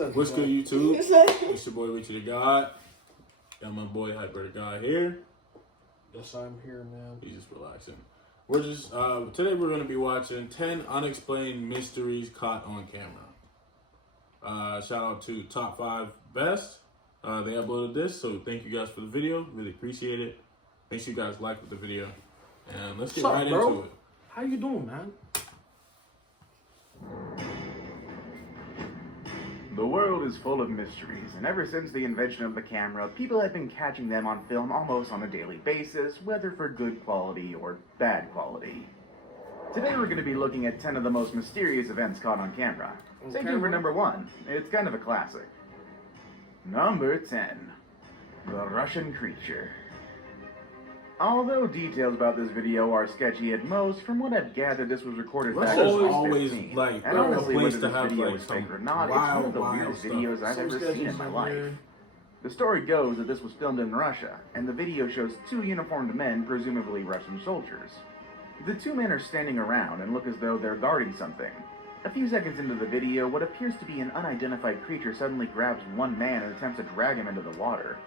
What's good, YouTube? It's your boy Richie the God. Got my boy Hyper the God here. Yes, I'm here, man. He's just relaxing. We're just today we're gonna be watching 10 unexplained mysteries caught on camera. Shout out to Top 5 Best. They uploaded this, so thank you guys for the video. Really appreciate it. Make sure you guys like the video, and let's get right into it. How you doing, man? The world is full of mysteries, and ever since the invention of the camera, people have been catching them on film almost on a daily basis, whether for good quality or bad quality. Today we're going to be looking at 10 of the most mysterious events caught on camera. Stay tuned for number 1. It's kind of a classic. Number 10. The Russian Creature. Although details about this video are sketchy at most, from what I've gathered, this was recorded back in Russia's 2015. always And honestly, a place whether to this have video like is some fake or not, it's one of the wild weirdest stuff. videos I've ever seen in my life. The story goes that this was filmed in Russia, and the video shows 2 uniformed men, presumably Russian soldiers. The 2 men are standing around and look as though they're guarding something. A few seconds into the video, what appears to be an unidentified creature suddenly grabs one man and attempts to drag him into the water.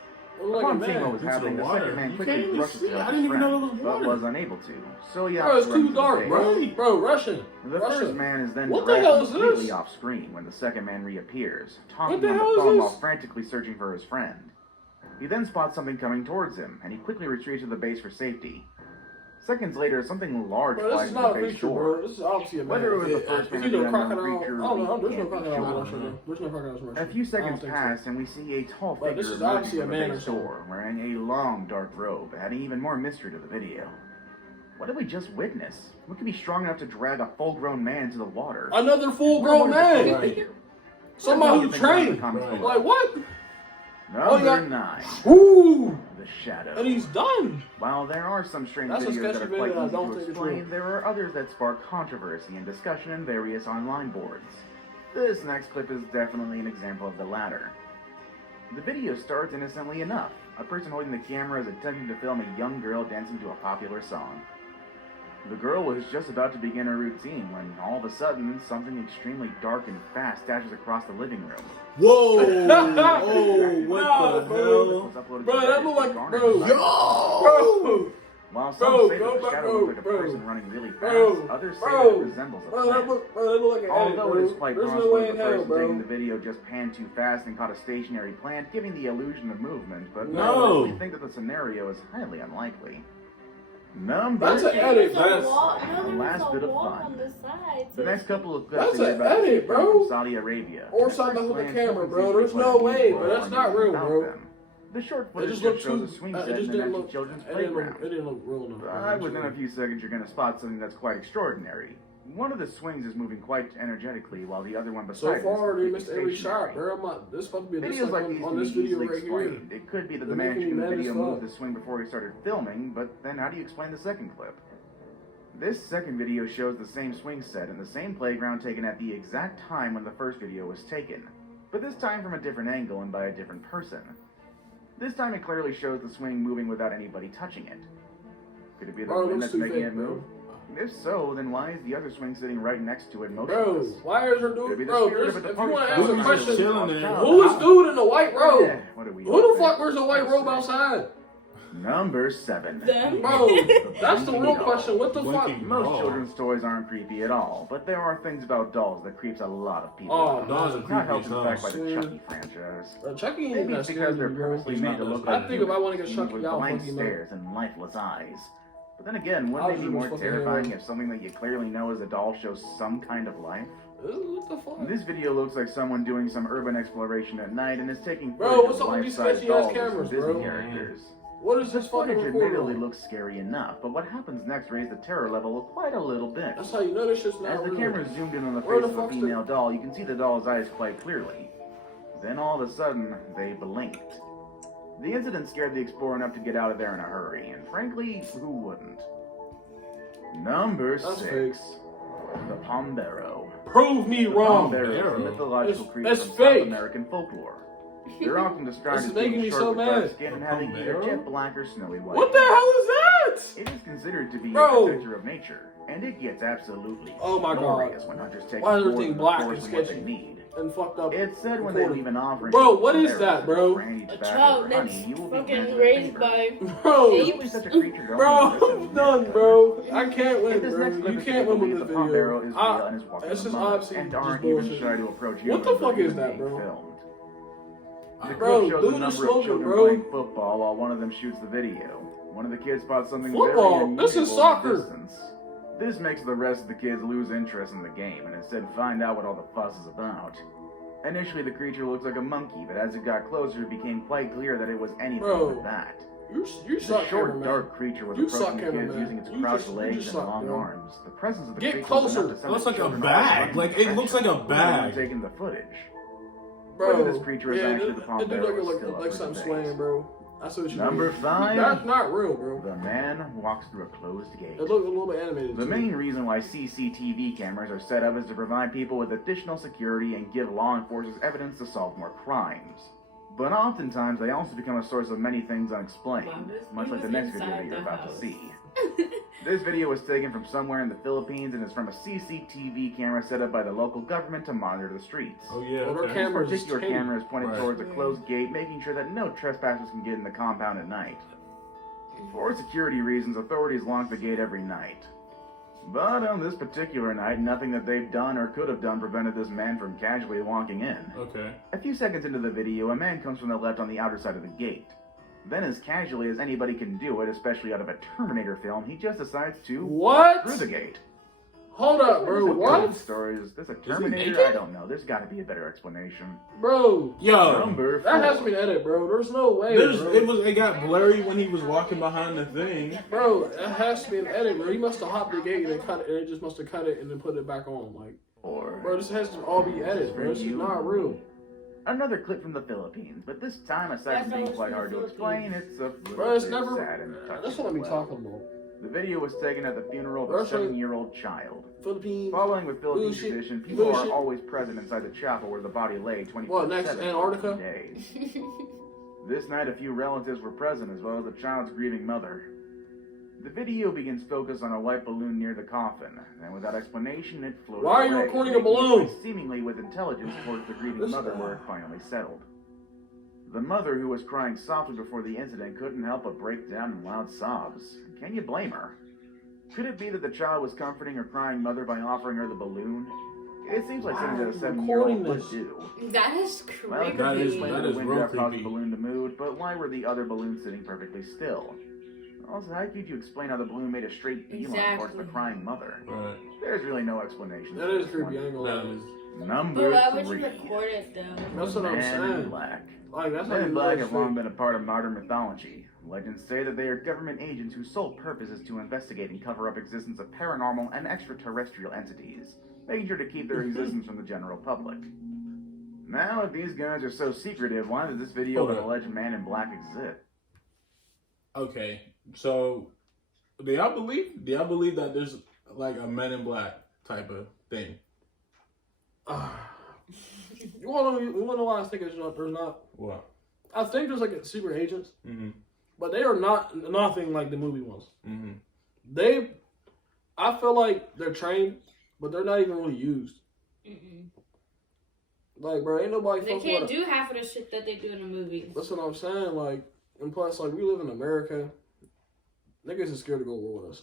Upon seeing what was happening, the second man quickly rushes to help his friend, but was unable to. So he Bro, it's runs too dark, to bro. Bro, Russian. The first man is then What the hell is completely this? off screen when the second man reappears, What talking the on hell the is phone this? while frantically searching for his friend. He then spots something coming towards him, and he quickly retreats to the base for safety. Seconds later, something large Bro, this flies is into not the a base creature, door. bro. This is obviously a man. Whether it was the first man It's or the either a unknown crocodile. creature, Oh, no, there's we no can't be crocodile in sure. Russia, bro. There's no crocodiles in Russia. A few seconds I don't think pass, and we see a tall But figure this is emerging obviously from a the man or base something. door, wearing a long dark robe, adding even more mystery to the video. What did we just witness? What could be strong enough to drag a full-grown man into the water? Another full-grown man. Right. Somebody who What do you think about trained. the comments Right. below? Like, what? Number yeah. 9. Ooh. The Shadow. And he's done. While there are some strange That's a videos that sketchy are quite video that I easy don't to think is explain, real. there are others that spark controversy and discussion in various online boards. This next clip is definitely an example of the latter. The video starts innocently enough. A person holding the camera is attempting to film a young girl dancing to a popular song. The girl was just about to begin her routine when, all of a sudden, something extremely dark and fast dashes across the living room. Whoa! Oh, what Nah, the bro. hell? Was uploaded Bro, to that Reddit look to like, garner bro. discussion. Bro. While some Bro, say that go the back, shadow bro, looks like a bro. person running really fast, Bro, others say bro. that it resembles a Bro, plant. that look like an edit, Although bro. it is quite There's no possible way the in hell, person taking bro. the video just panned too fast and caught a stationary plant, giving the illusion of movement, but No. I really think that the scenario is highly unlikely. Number That's an 8. edit. That's- the last bit of fun. On the side, The next couple of clips That's are an about edit, to come bro. from Saudi Arabia. Or That something with the explains camera, what bro. these There's no people way, are but that's not news real, about bro. them. The short It footage just just looked shows too. a swing It set just in an didn't empty look. children's It didn't playground. look. It didn't look real enough. But within a few seconds, you're going to spot something that's quite extraordinary. One of the swings is moving quite energetically, while the other one beside So it is far, they completely missed every stationary. shot, bro. I'm not. This supposed to be this Videos like like these on can this be video easily right here. explained. It could be that the They're man making shooting me the mad video as fuck. moved the swing before he started filming, but then how do you explain the second clip? This second video shows the same swing set in the same playground taken at the exact time when the first video was taken, but this time from a different angle and by a different person. This time it clearly shows the swing moving without anybody touching it. Could it be the Bro, it wind looks that's too making fake, it move? If so, then why is the other swing sitting right next to it Bro, motionless? why is her Could it be dude? the Bro, spirit there's, of a if you want to departed ask a Dude, child? just question, chilling there. who is dude in the white robe? Yeah, what do we Who all the think? fuck wears a white robe outside? Number 7. Them. Bro, that's the real question. What the fuck? Blinking. Most Oh. children's toys aren't creepy at all, but there are things about dolls that creeps a lot of people. Oh, out. dolls are Not creepy helped as in hell. fact by the Shit. Chucky franchise. Chucky ain't Maybe that it's because scary, they're bro. purposely made to look I like think if I want to get humans Chucky with out, blank fuck him up. stares and lifeless eyes. But then again, I'll wouldn't it just be more fucking terrifying hell. if something that you clearly know is a doll shows some kind of life? What the fuck? This video looks like someone doing some urban exploration at night and is taking Bro, footage what's of up with these life-size sketchy-ass dolls of cameras, some Disney bro? characters. What is The this fucking footage recording admittedly on? looks scary enough, but what happens next raised the terror level quite a little bit. That's how you know this shit's As not the real. camera zoomed in on the Where face the of a fuck's the- female doll, you can see the doll's eyes quite clearly. Then all of a sudden, they blinked. The incident scared the explorer enough to get out of there in a hurry, and frankly, who wouldn't? Number That's 6. The Pombero. Prove me The wrong. Pombero is a Pombero? mythological creature That's from fake. South American folklore. They're often described This as is making being me short so with dark mad. skin and having either Pombero? jet black or snowy white. What the hell is that? It is considered to be Bro. a protector of nature, and it gets absolutely Oh my God. glorious when hunters take Why is more everything than the black force and and what they sketchy? need. and fucked up. It's said when they leave an offering. Bro, what is that, bro? A child that's fucking raised by Bro, Simply such a creature don't bro, listen I'm to done, the bro. I can't If win, this bro. next clip You is can't to win believe with the this Palm Barrel video. is real and is walking It's just among us obviously and just aren't even bullshit. shy to approach you. What the fuck is being that, bro? filmed. The Bro, clip shows do a the number of slogan, children bro. playing football while one of them shoots the video. One of the kids spots something Football? very This is unusual in soccer. the distance. This makes the rest of the kids lose interest in the game and instead find out what all the fuss is about. Initially, the creature looks like a monkey, but as it got closer, it became quite clear that it was anything Bro. but that. You The suck, short, cameraman. dark creature was You suck, approaching the kids cameraman. using its You crouched just legs and suck, long bro. arms. The presence of the Get creature closer. was enough to send It looks the like a children bag. running Like, it looks like a directions. bag. Taking the footage. Bro, Whether this creature is yeah, actually it the Palm do Barrel is look still up like for something debate. swaying, bro. That's what you Number mean. 5. That's not real, bro. The man walks through a closed gate. It looked a little bit animated. The too. main reason why CCTV cameras are set up is to provide people with additional security and give law enforcers evidence to solve more crimes. But oftentimes, they also become a source of many things unexplained, much like the next video you're about to see. This video was taken from somewhere in the Philippines and is from a CCTV camera set up by the local government to monitor the streets. Oh yeah. Well, their Okay. camera- This particular Cameras camera is pointed Right. towards a closed gate, making sure that no trespassers can get in the compound at night. For security reasons, authorities lock the gate every night. But on this particular night, nothing that they've done or could have done prevented this man from casually walking in. Okay. A few seconds into the video, a man comes from the left on the outer side of the gate. Then, as casually as anybody can do it, especially out of a Terminator film, he just decides to What? walk through the gate. Hold up, bro. There's a What? couple stories. There's a Terminator? naked? I don't know. There's got to be a better explanation. Bro, Yo. Number 4. that has to be an edit, bro. There's no way, bro. It got blurry when he was walking behind the thing. Bro, that has to be an edit, bro. He must have hopped the gate and cut it, and it just must have cut it and then put it back on. Like, Or bro, this has to all be edited, bro. This is not real. another clip from the Philippines, but this time, aside from being quite hard to explain, it's a little Bro, it's bit never. sad and touching That's what I be as well. talking about. The video was taken at the funeral of a Russia. 7-year-old child. Philippines. Following with Philippines Bullshit. tradition, people Bullshit. are always present inside the chapel where the body lay 24/7 What, next, for Antarctica? 2 days. This night, a few relatives were present, as well as the child's grieving mother. The video begins focused on a white balloon near the coffin, and without explanation, it floated Why are you away, recording a making its balloon? way seemingly with intelligence towards the grieving This- mother, where it finally settled. The mother, who was crying softly before the incident, couldn't help but break down in loud sobs. Can you blame her? Could it be that the child was comforting her crying mother by offering her the balloon? It seems like something that a Why are you 7-year-old recording would this? do. That is Well, creepy. that is that the is wind real draft caused the creepy. balloon to move, but why were the other balloons sitting perfectly still? Also, how could you explain how the balloon made a straight beeline towards the Exactly. crying mother? Right. There's really no explanation. That for is this creepy. I one. ain't gonna That lie. is. But Number why would you 3. record it though? That's what I'm Man in saying. Black. Like, that's how Men you in know Black it's have long fake. been a part of modern mythology. Legends say that they are government agents whose sole purpose is to investigate and cover up existence of paranormal and extraterrestrial entities, making sure to keep their existence from the general public. Now, if these guys are so secretive, why does this video of an Hold on. alleged Man in Black exist? Okay. So, do y'all believe that there's like a Men in Black type of thing? You wanna know why I think there's not? What? I think there's like secret agents, Mm-hmm. but they are not nothing like the movie ones. Mm-hmm. I feel like they're trained, but they're not even really used. Mm-mm. Like, bro, ain't nobody They fuck can't with it. do half of the shit that they do in the movies. That's what I'm saying. Like, and plus, like, we live in America. Niggas is scared to go to war with us.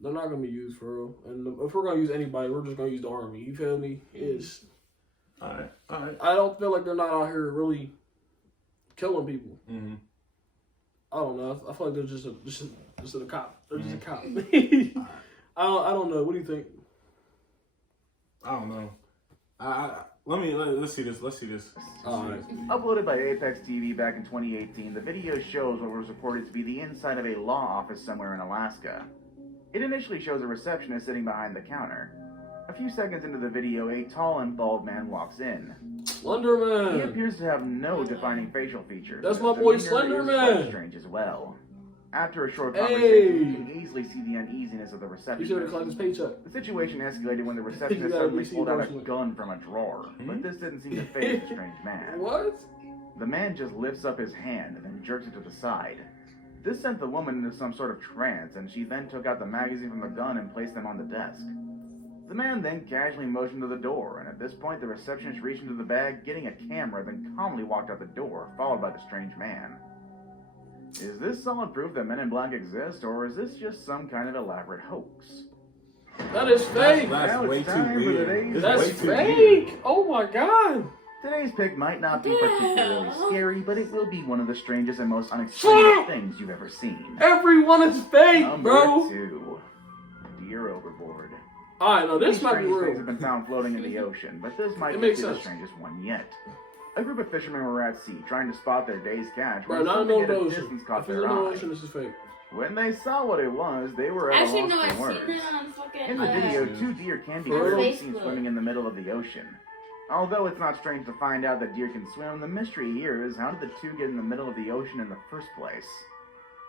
They're not gonna be used for real. And if we're gonna use anybody, we're just gonna use the army. You feel me? Is All right. I don't feel like they're not out here really killing people. Mm-hmm. I don't know. I feel like they're just a cop. They're just a cop. I don't know. What do you think? I don't know. Let's see this. Let's see this. Alright. Uploaded by Apex TV back in 2018, the video shows what was reported to be the inside of a law office somewhere in Alaska. It initially shows a receptionist sitting behind the counter. A few seconds into the video, a tall and bald man walks in. Slender He Man. appears to have no defining facial features. That's and my his boy demeanor Slender is Man. quite strange as well. After a short Hey. conversation, you can easily see the uneasiness of the You receptionist. should have collected his paycheck. The situation escalated when the You receptionist gotta suddenly receive pulled out a endorsement. gun from a drawer, but this didn't seem to faze the strange man. What? The man just lifts up his hand and then jerks it to the side. This sent the woman into some sort of trance, and she then took out the magazine from the gun and placed them on the desk. The man then casually motioned to the door, and at this point the receptionist reached into the bag, getting a camera, then calmly walked out the door, followed by the strange man. Is this solid proof that Men in Black exist, or is this just some kind of elaborate hoax? That is fake. That's Now way it's too time for weird. today's- It's That's way too weird. fake. Oh my god. Today's pick might not be particularly Yeah. scary, but it will be one of the strangest and most unexplainable things you've ever seen. Everyone is fake, Number bro. 2. Deer overboard. Alright, no, this These might be strange things real. have been found floating in the ocean, but this might It be makes the sense. strangest one yet. A group of fishermen were at sea trying to spot their day's catch Bro, when not in something the at a ocean. distance If caught it's their in the eye. ocean, this is fake. When they saw what it was, they were at Actually, a no, loss I've for seen words. it on fucking. In the video, 2 deer can be On clearly seen Facebook. swimming in the middle of the ocean. Although it's not strange to find out that deer can swim, the mystery here is how did the 2 get in the middle of the ocean in the first place?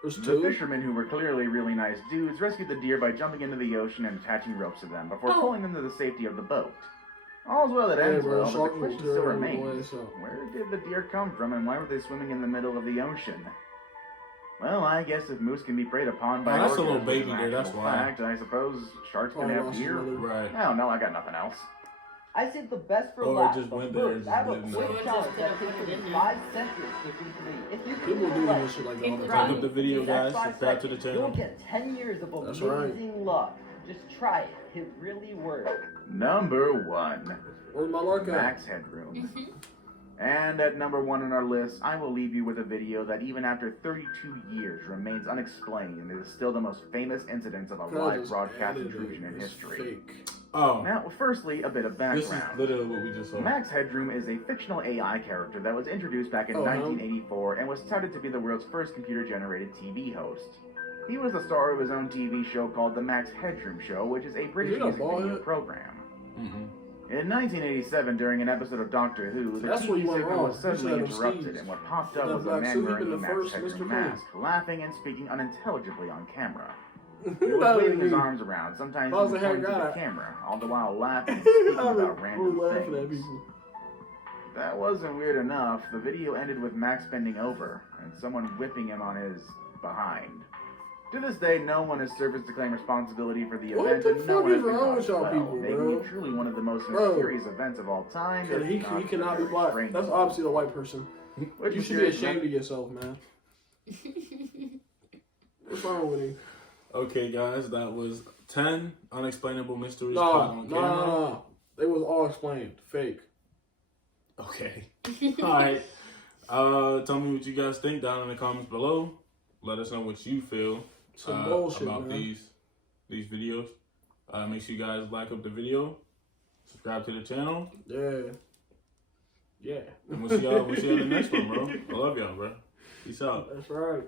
There's The 2. fishermen, who were clearly really nice dudes, rescued the deer by jumping into the ocean and attaching ropes to them before Oh. pulling them to the safety of the boat. All's well that Yeah, ends bro, well, but shark the will question tear still them away, remains. so. Where did the deer come from, and why were they swimming in the middle of the ocean? Well, I guess if moose can be preyed upon by Oh, that's a little orcas, baby as an deer, that's actual why. fact, I suppose sharks can Oh, have lost deer. another- Right. I don't know, I got nothing else. I saved the best for Or last. just but went there and first, I have a just quick didn't know. challenge that Just takes put it in only there. 5 seconds to complete. If you People can do like this shit like that all the People Like time. up the video, these next guys. 5 Subscribe to the seconds, You'll channel. get 10 years of That's right. amazing luck. Just try it. It really works. Number 1. Where's my lark at? Max Headroom. Mhm. And at number 1 on our list, I will leave you with a video that even after 32 years remains unexplained and is still the most famous incident of a God, live this broadcast editor intrusion in is history. Fake. Oh, Now, firstly, a bit of this is background. literally what we just saw. Max Headroom is a fictional AI character that was introduced back in Oh, huh? 1984 and was touted to be the world's first computer-generated TV host. He was the star of his own TV show called The Max Headroom Show, which is a British he a music bald video head? program. Mm-hmm. In 1987, during an episode of Doctor Who, the That's where TV you went signal wrong. was You suddenly should have interrupted, Steve's. and what popped That up was a Black man Suit, wearing even a the Max first Headroom Mr. Clean. mask, laughing and speaking unintelligibly on camera. He That was was waving his me. arms around, sometimes I was even a hair pointing to the guy. camera, all the while laughing and speaking I about was random laughing at things. people. That wasn't weird enough. The video ended with Max bending over and someone whipping him on his behind. To this day, no one has surfaced to claim responsibility for the What event, the and no fuck one has is been wrong caught with as y'all well, people, making bro? it truly one of the most Bro. mysterious events of all time. Cause if he not cannot be very black. strange That's of all. obviously a white person. Which You is should be serious, ashamed man. of yourself, man. What's wrong with you? Okay, guys, that was 10 unexplainable mysteries caught No, on no, camera. no. They was all explained. Fake. Okay. All right. Tell me what you guys think down in the comments below. Let us know what you feel Some bullshit, about man. these videos. Make sure you guys like up the video, subscribe to the channel, Yeah. Yeah. and we'll see y'all in the next one, bro. I love y'all, bro. Peace out. That's right.